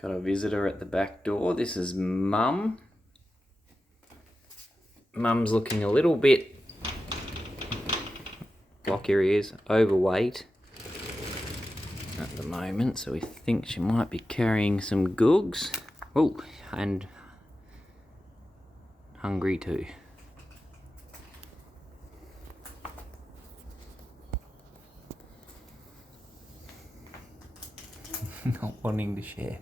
Got a visitor at the back door. This is Mum. Mum's looking a little bit, like here he is, overweight at the moment, so we think she might be carrying some googs. Oh, and hungry too. Not wanting to share.